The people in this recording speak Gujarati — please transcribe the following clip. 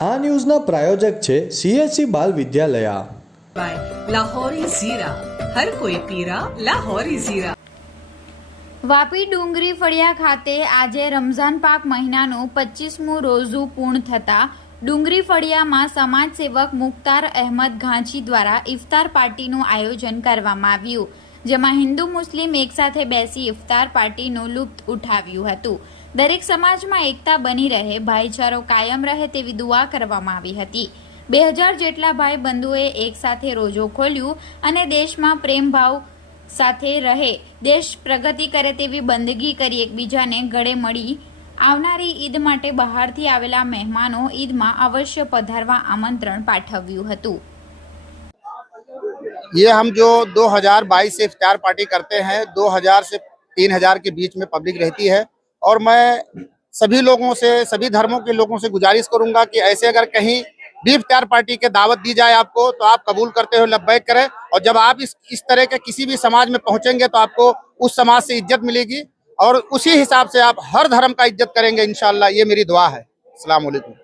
આ ન્યૂઝના પ્રાયોજક છે સીએસસી બાલ વિદ્યાલયા. વાપી ડુંગરી ફળિયા ખાતે આજે રમઝાન પાક મહિનાનું પચીસમું રોઝું પૂર્ણ થતા ડુંગરી ફળિયામાં સમાજસેવક મુખ્તાર અહેમદ ઘાંચી દ્વારા ઇફતાર પાર્ટીનું આયોજન કરવામાં આવ્યું. જેમાં હિન્દુ મુસ્લિમ એકસાથે બેસી ઇફતાર પાર્ટીનું લુપ્ત ઉઠાવ્યું હતું. દરેક સમાજમાં એકતા બની રહે, ભાઈચારો કાયમ રહે તેવી દુઆ કરવામાં આવી હતી. બે હજાર જેટલા ભાઈ બંધુએ એકસાથે રોજો ખોલ્યું અને દેશમાં પ્રેમભાવ સાથે રહે, દેશ પ્રગતિ કરે તેવી બંદગી કરી એકબીજાને ગળે મળી. આવનારી ઈદ માટે બહારથી આવેલા મહેમાનો ઈદમાં અવશ્ય પધારવા આમંત્રણ પાઠવ્યું હતું. ये हम जो 2022 से इफ्तार पार्टी करते हैं 2000 से 3000 के बीच में पब्लिक रहती है। और मैं सभी लोगों से, सभी धर्मों के लोगों से गुजारिश करूँगा कि ऐसे अगर कहीं भी इफ्तार पार्टी के दावत दी जाए आपको तो आप कबूल करते हुए लब्बैक करें। और जब आप इस इस तरह के किसी भी समाज में पहुँचेंगे तो आपको उस समाज से इज़्ज़त मिलेगी। और उसी हिसाब से आप हर धर्म का इज़्ज़त करेंगे, इंशाल्लाह। ये मेरी दुआ है। वालेकुम